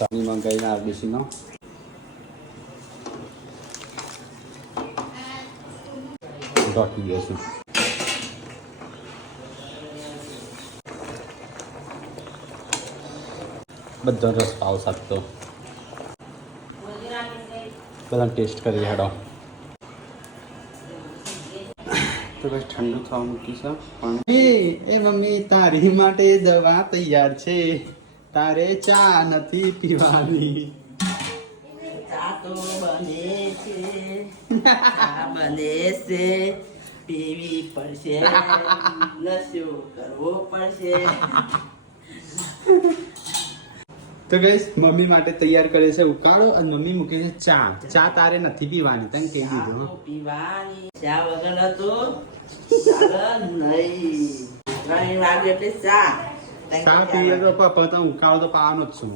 ચાની મંગાવીને આરબીસીનો ઢોકી દઈશું. બધો રસ પાવ શકતો બધા ટેસ્ટ કરી હેડો. તો બસ ઠંડુ થવા મૂકી છે પણ એ મમ્મી તારી માટે દવા તૈયાર છે, તારે ચા નથી પીવાની. ચા તો બને છે, ચા બને છે, પીવી પડશે, નશો કરવો પડશે. તો ગઈસ મમ્મી માટે તૈયાર કરે છે ઉકાળો અને મમ્મી મૂકે છે ચા. ચા તારે નથી પીવાની, તને કહી ચા દીધું. તો પીવાની, ચા વગર તો ચાલે નહીં. 3 વાગે એટલે ચા. ચા પીએ તો પપ્પા તો ઉકાળો તો પાવાનો જ છું.